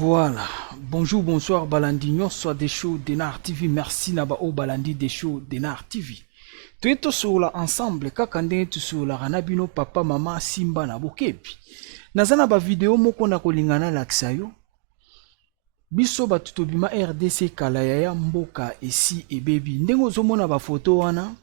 Voilà, bonjour, bonsoir Balandignon, soit des shows d'Enar TV, merci Nabao Balandi des shows d'Enar TV. Tu es sur la ensemble, kakande tu sur la ranabino papa mama simba na bokepi. Nazana ba video moko na kolingana laksayo. Biso batutobima RDC kalayaya mboka esi ebebi. Ndengo zomona ba photo wana.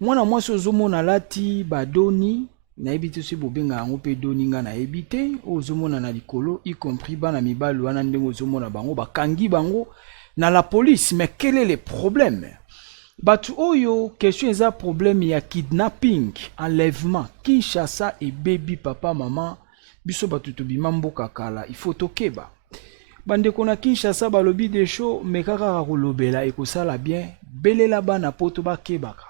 Mwana mwasi ozomona lati badoni. Na ebite se bobenga yango pe doni nga na ebite ozomona na likolo y compris bana mibali wana ndengo ozomona bango bakangi bango na la police. Mais quel est le problème? Batu oyo question eza problème ya kidnapping, enlèvement, Kinshasa et baby papa mama biso batu tobima mboka kala il faut tokeba. Bande kona Kinshasa balobi de show mais kaka kolobela ekosala bien belela bana poto bakebaka.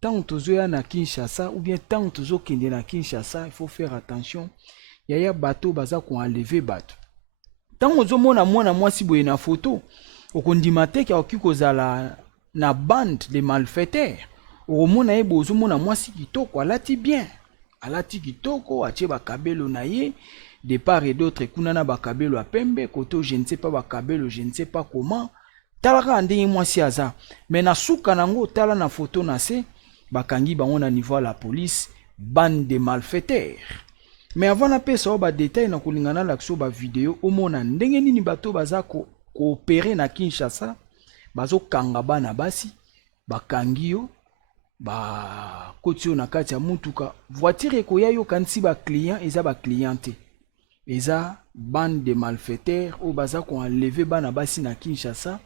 Tant tozoya na Kinshasa ou bien tant tozo kende na Kinshasa, il faut faire attention. Yaya bateau baza ko enlever bateau. Tant ozomona mwana mwasi boye na photo, okondima te ki okikozala na bande de malfaiteurs. Okomona ye bozomona mwasi kitoko alati bien. Alati kitoko atie bakabelo na ye de part et d'autre kuna na bakabelo a pembe koto je ne sais pas bakabelo je ne sais pas comment. Talaka ndenge mwasi aza. Mais na suka nango tala na photo na se bakangi bango na niveau à la police, bande de malfaiteurs. Mais avant na pesa ba détail na kolingana lakso ba vidéo omona ndenge nini bato baza coopérer na Kinshasa, bazo kanga bana basi, bakangi yo, ba kotio na kati ya mutuka, voiture ekoya yo kanisi ba client eza ba cliente. Eza bande de malfaiteurs o baza ko enlever bana basi na Kinshasa,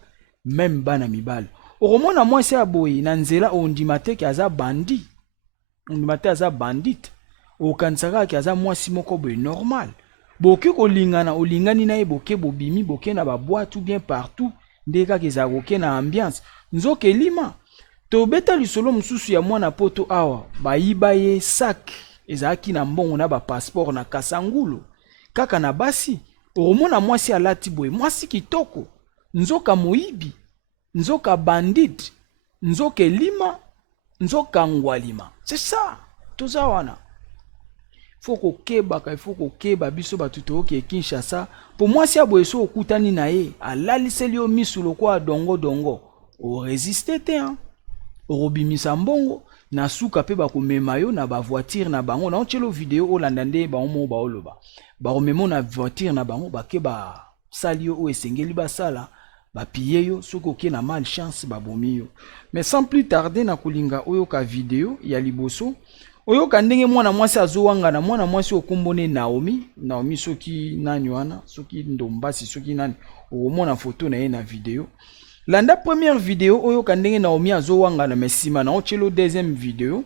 même bana mibali. Oromona mwasi aboyi na nzela ondimate ki aza bandi. Ondimate aza bandit. Okansaka ki aza mwasi moko boye normal. Boke kolingana olingani na ye boke bobimi boke na ba boîte ou bien partout ndeka ki za boke na ambiance. Nzoke lima. To beta lisolo mususu ya mwana poto awa bayiba ye sac ezaki na mbongo na ba passeport na Kasangulu. Kaka na basi oromona mwasi alati boye mwasi kitoko. Nzoka moyibi. Nzoka bandit, nzoka lima, nzoka ngwalima. C'est ça, tout ça wana. Faut qu'on keba biso batuto ke Kinshasa. Pour moi si aboyeso okutani na ye, alaliseli yo misu lokwa dongo. O résister te hein. O robimisa mbongo na suka pe ba komema yo na ba voiture na bango na onchelo video olandande ba omo ba oloba. Ba omemo na voiture na bango ba ke ba sali yo o esengeli ba sala. Ba piye yo soko ke na malchance ba bomi yo. Mais sans plus tarder na kulinga oyo ka video ya liboso oyo ka ndenge mwana mwasi azowanga na mwana mwasi okombone Naomi soki nani wana soki ndombasi soki nani omona photo na ye na video. Landa première video oyo ka ndenge Naomi azowanga na mesima na ochelo deuxième video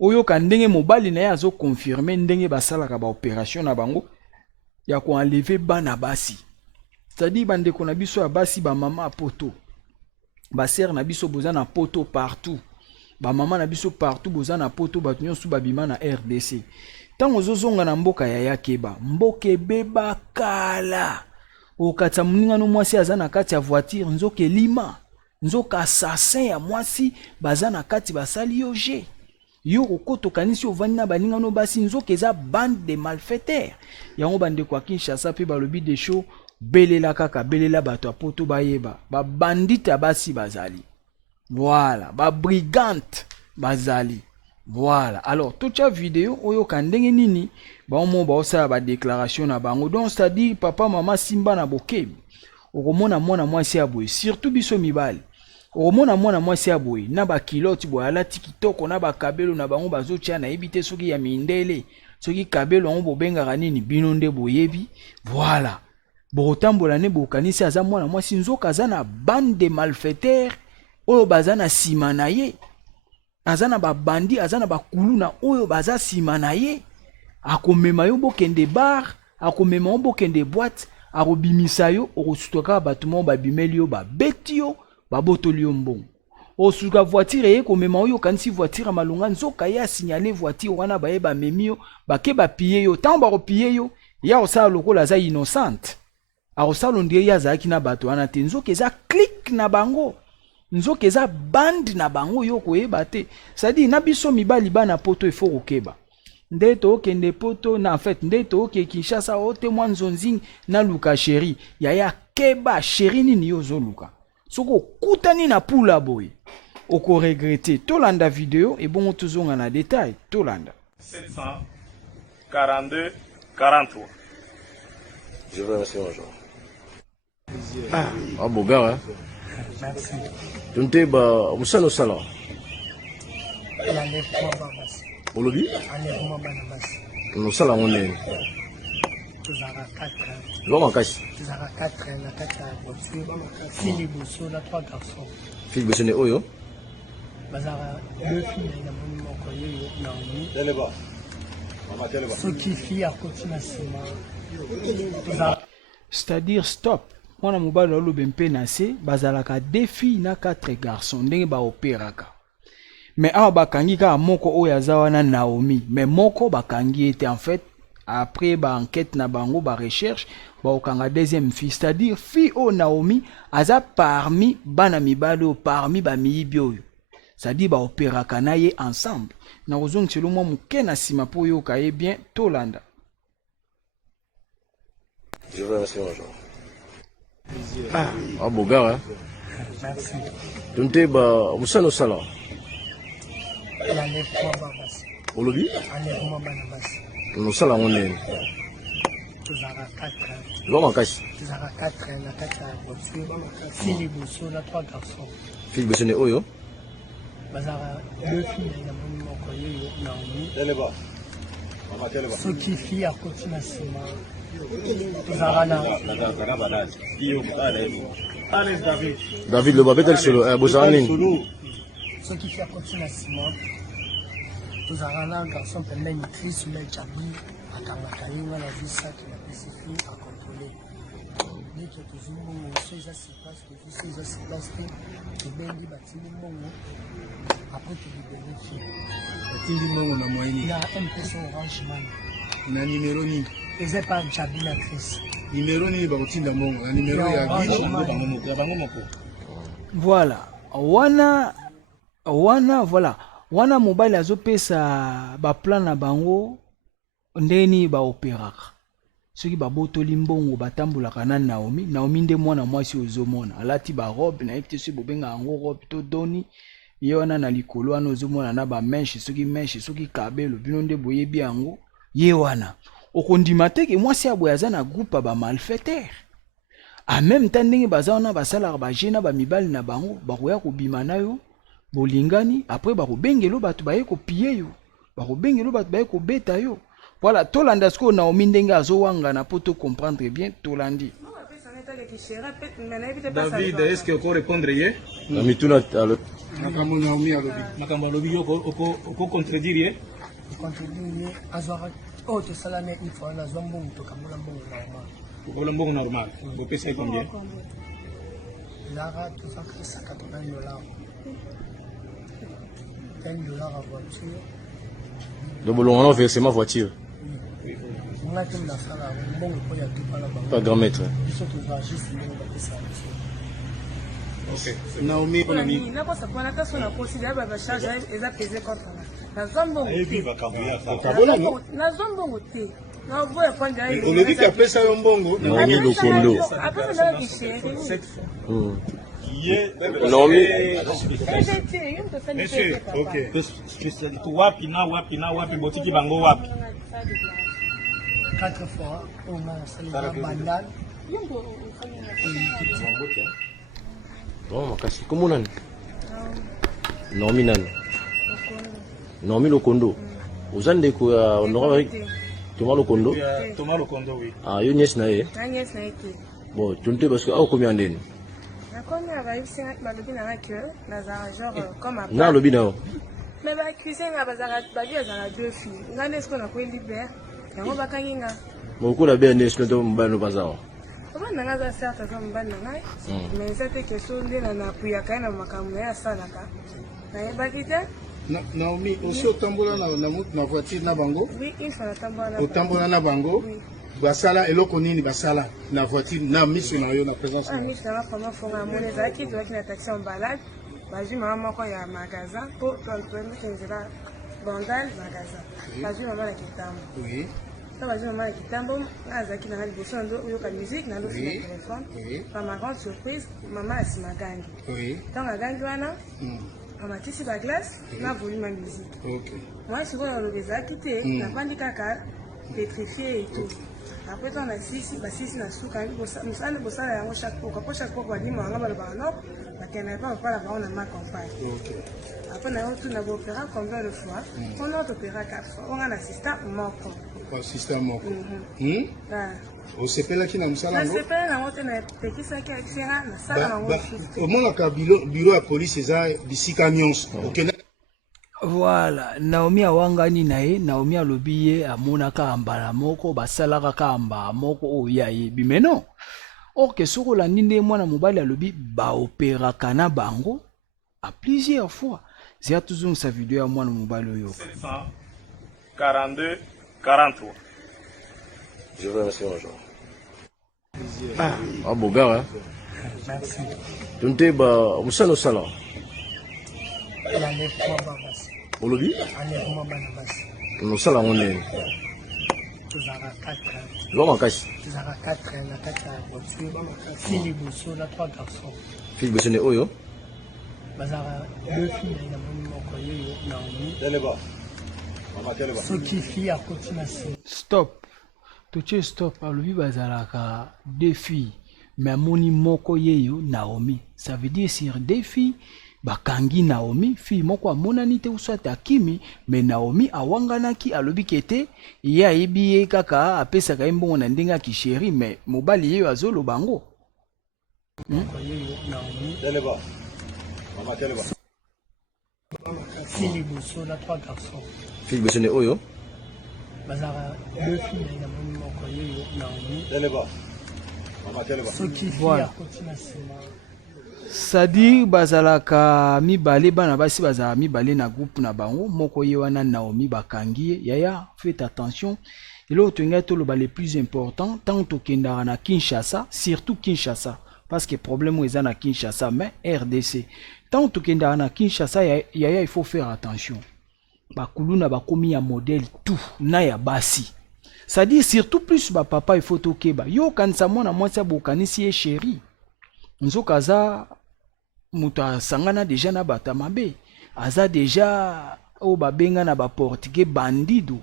oyo ka ndenge mobali na ye azo confirmer ndenge basalaka ba opération na bango ya ko enlever bana basi. C'est-à-dire bande kona biso ya basi ba mama poto. Ba sœur na biso boza na poto partout. Ba mama na biso partout boza na poto batu nyonso babima na RDC. Tango ozozonga na mboka ya yakeba, mboke beba kala. Okatsa muninga no mwasi aza na kati ya voiture nzoke lima. Nzoka assassin ya mwasi baza na kati basali yoje. Yo koto kanisi ovani na baninga no basi nzoke eza bande de malfaiteurs. Yango bande kwa Kinshasa pe balobi de show belela kaka belela bato apoto bayeba ba bandita basi bazali. Voilà, ba brigante bazali. Voilà. Alors toute la vidéo oyo kandenge nini ba omo ba osa ba déclaration na bango. Donc c'est-à-dire papa mama simba na bokebi. Okomona mwana mwasi aboye surtout biso mibali. Okomona mwana mwasi aboye na ba kiloti boye alati kitoko na ba kabelo na bango bazotia na ebite soki ya mindele. Soki kabelo on bobenga nini binonde boyebi. Voilà. Botambola ne bokanisi aza mwana mwasi nzoka aza na bande de malfaiteurs oyo baza na sima na ye. Aza na ba bandi aza na ba kuluna oyo baza sima na ye. Akomema yo bokende bar akomema obokende boîte akobimisa yo okosutoka bato mo babimeli yo babeti yo babotoli yo mbongo osuka voiture ye komema oyo kanisi voiture malunga nzoka ye asignale voiture wana baye bamemi yo bake bapie yo ntango bakopie yo ya osala lokola aza innocente akosala ondire ye azalaki na bato wana te nzoka eza clique na bango nzoka eza bande na bango yo koyeba te c'est-à-dire na biso mibali bana poto ifo kokeba nde tookende poto na en fait nde tooke Kinshasa ote mwa nzonzingi na luka sheri yaya keba sheri nini yo ozoluka soki okutani na pula boye okoregrete tolanda video ebongo tozonga na détail tolanda 742 43. Je veux remercier mon genre. Ah, beau gars, hein? Merci. Tu n'es pas au salon. Enlève-moi Babas. Au lobby? Enlève-moi Babas. Nous salon, on est. Tu auras 4 ans. L'homme en cache. Tu auras 4 ans, la 4 ans. Fille Bousso, la 3 garçons. Fille Bousso, n'est oyo? Bazara, 2 filles, il y a mon collègue, Naomi. Ceux qui fient à côté de la c'est-à-dire stop mwana mobali alobe mpe na se bazalaka 2 filles na 4 garçons ndenge baoperaka mais awa bakangi kaka moko oyo aza wana Naomi mais moko bakangi ete en fait après enquête na bango recherche baokanga deuxième fille c'est-à-dire fille oyo Naomi aza parmi bana mibali oyo parmi bamiyibi oyo c'est-à-dire baoperaka na ye ensemble na kozongisela mwa moke na nsima mpo oyoka ye bien tolanda. Je veux remercier mon genre. Ah, beau gars, hein? Merci. Tu n'es pas au salon. Enlève-moi Babas. Au lobby? Enlève-moi Babas. Nous salon, on est. Tu auras 4 ans. L'homme en cache. Tu auras 4 ans, la 4 ans. Fille Bousso, la 3 garçons. Fille Bousso, n'est oyo? Bazara, 2 filles, il y a mon collègue, Naomi. Ceux qui fient à côté de la David le babet solo Bozanine. Ceux qui fient à côté de la ciment. Nous avons un garçon pendant une crise sur le Tchabi, à Kanakaïma, la vie ça qui a spécifié à contrôler. Dès que tu joues, on sait que ça se passe, que tu sais que ça se passe, tu bien dit, après tu libères les filles. Il y a un peu orange man. Na numéro ni Et c'est pas Tchabi la crise. numéro ni ba kotinda mongo na numéro ya Voilà voilà wana mobile azopesa baplan na bango ndeni baoperaka soki babotoli mbongo batambulaka na Naomi nde mwana mwasi ozomona alati barobe na ye te soki bobenga yango robe to doni ye wana na likolo wana ozomona na bameshe soki kabelo bino nde boyebi yango ye wana okondima teke mwasi ya boye aza na groupe ya bamalfaiteur en même temps ndenge baza wana basalaka bagena bamibali na bango bakoya kobima na yo bolingani après bakobengelo bato baye kopie yo bakobengelo bato baye kobeta yo voilà tolanda siko Naomi ndenge azowanga po to comprendre bien tolandi. David, est-ce que vous répondre hier? Namituna alo. Nakambo Naomi alobi. Nakambo alobi yo ko contredire hier? Contredire azwaka oh to salane il faut na zombo to kamula mbongo normal. Vous bon normal. Vous payez combien? Là, tu vas créer $180. $10 à voiture. Donc on a versé ma voiture. On a comme la salle à bon pour y a tout par là-bas. Pas grand maître. Ils sont tous âgés, c'est même pas ça. Ok. Naomi, on a mis. Na kwa sababu na kaso na considérer ba charge eza pesé contre na zombo. Na zombo te. Na voya kwanja hiyo. Olobi ka pesa yo mbongo Naomi Lokondo. Après ça na chérie. Naomi. Monsieur, ok. Spécialité wapi na wapi botiki bango wapi? 4 fois, on a salé la bandane. Bon, makasi comment nani? Naomi nani? Naomi Lokondo. Ozande ko honorable Thomas Lokondo. Thomas Lokondo, oui. Ah, yo nièce na ye. Na nièce na été. Bon, tu ne parce que au combien d'années? Na konya ba yisi na lobi na que na genre comme à Na lobi na. Mais ba cuisine na bazara ba vie za 2 filles. Ngane ce qu'on a quoi libère. Yango bakanginga. Beaucoup la bien est-ce que tu m'as nous pas ça. Comment on a ça certes comme ban nangai. Mais cette question de na puya kana makamu ya sana ka. Na yeba kita? Naomi, aussi au tambola na voiture na bango. Oui, il faut la tambola. Au tambola na bango. Basala eloko nini basala na voiture na mission na yo na présence. Ah, mission na comment faut nga moneza ki doit ki na taxi en balade. Baji mama ko ya magasin pour premier kinzira bandal magasin. Baji mama na kitambo. Oui. Ça baji mama na kitambo azaki na hali boso ndo yo ka musique na ndo sur téléphone. Par ma grande surprise, maman a simagangi. Oui. Tant a gangi wana. On a tissé la glace, on a voulu ma musique. OK. Moi, souvent, on a quitté, on a pas dit caca, pétrifié et tout. Après, on a six, na souka, nous allons bosser à chaque fois. Après, chaque fois qu'on dit, on va le ballon, on n'a pas la balle, on a ma campagne. Après, on a retourné à l'opéra combien de fois? On a opéra 4 fois. On a un assistant moko. Assistant moko. Au CPL qui n'a pas ça. Le CPL n'a pas été ça qui a été ça. Au moins, le bureau de police, c'est ça, d'ici camions. Voilà, Naomi awangani nae, Naomi alobi ye amonaka ambala moko, basalaka ka ambala moko oya ye bimeno. Orke soko la ninde mwana mobali alobi ba opéra kana bango à plusieurs fois. Zia toujours sa vidéo ya mwana mobali oyo. 42 43. Je vous remercie bonjour. Ah bon gars hein. Merci. Tu n'es pas au salon. Enlève-moi Babas. Olobi? Enlève-moi Banabas. Nous salon on est. Tu as 4 ans. L'homme en cache. Tu as 4 ans, la 4 ans voiture. Philippe Bousso, la 3 garçons. Philippe Bousso, oyo. Bazara 2 filles, il y a mon mokoye, Naomi. Déleba. Ce qui fit à continuer. Stop. Toche stop. Alobi bazalaka 2 filles. Mais moni moko yeyo Naomi. Ça veut dire sur 2 filles. Bakangi Naomi, fille moko amonani te uswate akimi, mais Naomi awanganaki alobi kete, ya ebiye kaka apesaka mbongo na ndenga kisheri, mais mobali yeyo azolo bango. Déleba. Maman Déleba. Philippe Bousso, la 3 garçons. Philippe Bousso, oyo. Bazara 2 filles, il y a mon mokoye, Naomi. Déleba. Maman Déleba. Ce qui fit à continuer. C'est-à-dire bazalaka mibale bana basi bazala mibale na groupe na bango moko ye wana Naomi bakangi yaya faites attention et l'autre ngato le le plus important tant to kendara na Kinshasa surtout Kinshasa parce que problème est na Kinshasa mais RDC tant to kendara na Kinshasa yaya il faut faire attention bakuluna bakomi ya modèle tout na ya basi c'est-à-dire surtout plus ba papa il faut tokeba yo kanisa mwana mwasi bokanisi ye chéri nzoka za muta sangana deja na batamabe aza deja o babenga na ba portugais bandido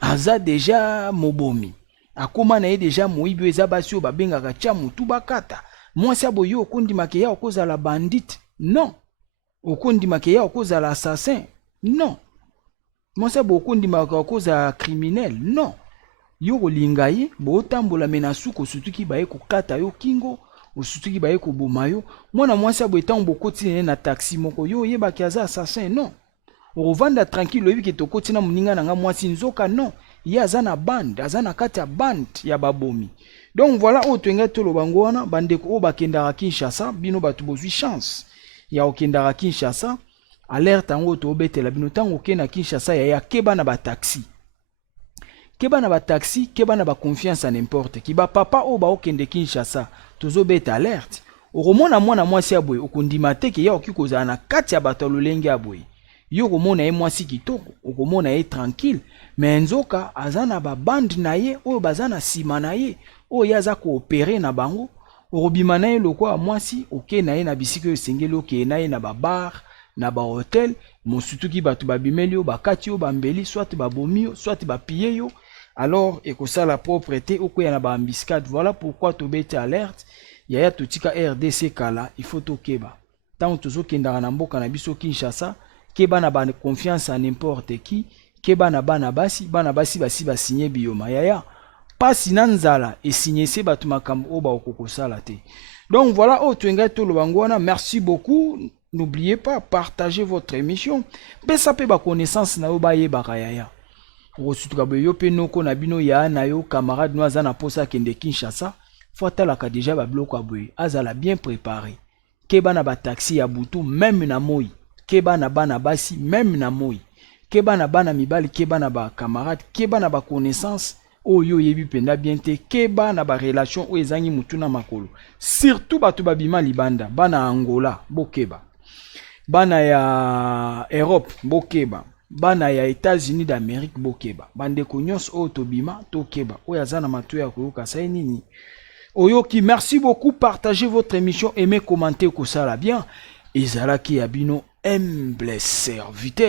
aza deja mobomi akoma na ye deja moibi eza basi o babengaka tia mutu bakata mwasi aboyo okondimaka ya okozala bandite non okondimaka ya okozala assassin non mwasi abo okondimaka okozala criminel non yo kolinga ye botambola mena suko sutuki baye kokata yo kingo osutuki baye koboma yo mwana mwasi abo etango bokoti na taxi moko yo yebaki aza assassin non okovanda tranquille oyebi ke tokoti na moninga na nga mwasi nzoka non ye aza na bande aza na kati ya bande ya babomi donc voilà oyo toyenga toloba ngo wana bandeko oyo bakendaka Kinshasa bino bato bozwi chance ya okendaka Kinshasa alerte yango tobetela bino ntango okenda Kinshasa ya keba na bataxi keba na bataxi keba na baconfiance à n'importe qui ba papa oyo baokende Kinshasa tozobeta alerte okomona mwana mwasi aboye okondima te ke ya oki kozala na kati ya bato lolenge aboye yo okomona ye mwasi kitoko okomona ye tranquille mais nzoka aza na babande na ye oyo baza na nsima na ye oyo ye aza koopere na bango okobima na ye lokwa mwasi oke na ye na bisika oyo esengeli okeye na ye na babar na bahotel mosutuki bato babimeli yo bakati yo bambeli soit babomi yo soit bapie yo alors ekosala propreté okoya na baambiscade voilà pourquoi tobete alerte yaya totika RDC kala il faut tokeba tant tozokendaka na mboka na biso Kinshasa keba na ba confiance à n'importe qui keba na bana basi basi basigné bioma yaya pasi na nzala esigné se bato makambo oba okokosala te donc voilà otenga toloba ngwana merci beaucoup. N'oubliez pas, partagez votre émission. Besape ba connaissance na oba yebaka yaya. okosutuka boye yo pe noko na bino ya na yo camarade no aza na posa akende Kinshasa fo atalaka deja babiloko ya boye azala bien préparé keba na bataxi ya butu même na moi keba na bana basi même na moi keba na bana mibali keba na ba camarade keba na ba connaissance oyo yebi penda bien te keba na ba relation o ezangi mutu na makolo surtout batu babima libanda bana Angola bokeba bana ya Europe bokeba bana ya États-Unis d'Amérique bokeba bandeko nyonso oyo tobima tokeba oyo aza na matu ya koyoka sai nini oyoki. Merci beaucoup, partagez votre émission, aimez, commentez, kosala bien. Ezalaki Abino, humble serviteur.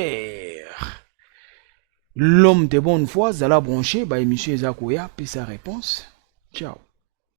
L'homme de bonne foi, zala branché, ba émission Ezakoya, puis sa réponse. Ciao.